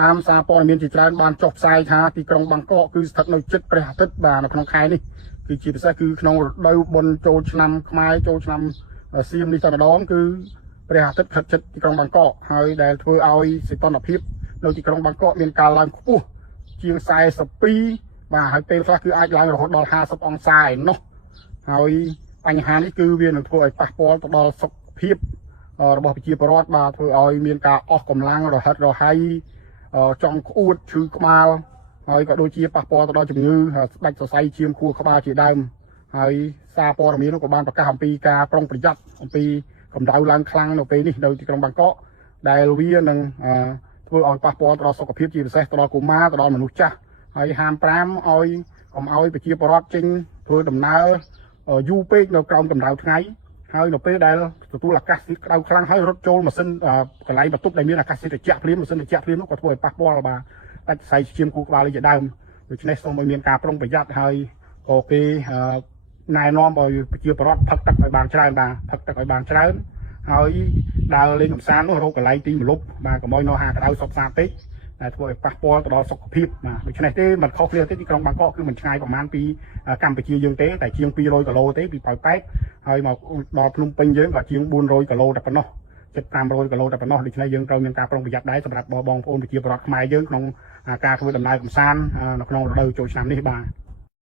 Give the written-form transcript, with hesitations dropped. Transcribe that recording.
តាមសារព័ត៌មានជាច្រើនបានចុះផ្សាយថាទីក្រុងបាងកកគឺស្ថិតនៅជិតព្រះអាទិត្យបាទនៅក្នុងខែនេះគឺជាពិសេសគឺក្នុងរដូវបុណ្យចូលឆ្នាំខ្មែរចូលឆ្នាំសៀមនេះតែម្ដងគឺព្រះអាទិត្យស្ថិតជិតទីក្រុងបាងកកហើយដែលធ្វើឲ្យសីតុណ្ហភាពនៅទីក្រុងបាងកកមានការឡើងខ្ពស់ជាង42បាទហើយពេលខ្លះគឺអាចឡើងរហូតដល់50អង្សាឯណោះហើយបញ្ហានេះគឺវានឹងធ្វើឲ្យប៉ះពាល់ទៅដល់សុខភាពរបស់ប្រជាពលរដ្ឋបាទធ្វើឲ្យមានការអស់កម្លាំងរហិតរហៃចង់ក្អួតឈឺក្បាលហើយក៏ដូចជាប៉ះពាល់ទៅដល់ជំងឺស្ដាច់សរសៃឈាមខួរក្បាលជាដើមហើយសារព័ត៌មានក៏បានប្រកាសអំពីការប្រុងប្រយ័ត្នអំពីកម្ដៅឡើងខ្លាំងនៅពេលនេះនៅទីក្រុងបាងកកដែលវានឹងធ្វើឲ្យប៉ះពាល់ទៅដល់សុខភាពជាពិសេសទៅដល់កុមារទៅដល់មនុស្សចាស់ហើយហាម5ឲ្យកុំឲ្យប្រជាពលរដ្ឋចេញធ្វើដំណើរយូរពេកនៅក្រោមកម្ដៅថ្ងៃហើយនៅពេលដែលទទួលអាកាសធាតុក្តៅខ្លាំងហើយរត់ចូលម៉ាស៊ីនកន្លែងបន្ទប់ដែលមានអាកាសធាតុត្រជាក់ភ្លាមម៉ាស៊ីនត្រជាក់ភ្លាមនោះក៏ធ្វើឲ្យប៉ះពាល់បាទដាច់សរសៃឈាមខួរក្បាលជាដើមដូច្នេះសូមឲ្យមានការប្រុងប្រយ័ត្នហើយក៏គេណែនាំឲ្យប្រជាពលរដ្ឋផឹកទឹកឲ្យបានច្រើនបាទផឹកទឹកឲ្យបានច្រើនហើយដើរលេងកម្សាន្តនោះរកកន្លែងទីម្លប់បាទកុំឲ្យនៅហាក្តៅសុបសាពេកតែធ្វើឲ្យប៉ះពាល់ទៅដល់សុខភាពបាទដូច្នេះទេមិនខុសគ្នាទេទីក្រុងបាងកកគឺមិនឆ្ងាយប្រហែលពីកម្ពុជាយើងទេតែជាង200គីឡូទេពីប៉ោយប៉ែតហើយមកដល់ភ្នំពេញយើងក៏ជាង400គីឡូតែប៉ុណ្ណោះជិត500គីឡូតែប៉ុណ្ណោះដូច្នេះយើងត្រូវមានការប្រុងប្រយ័ត្នដែរសម្រាប់បងប្អូនប្រជាពលរដ្ឋខ្មែរយើងក្នុងការធ្វើដំណើរកម្សាន្តនៅក្នុងរដូវចូលឆ្នាំនេះបាទ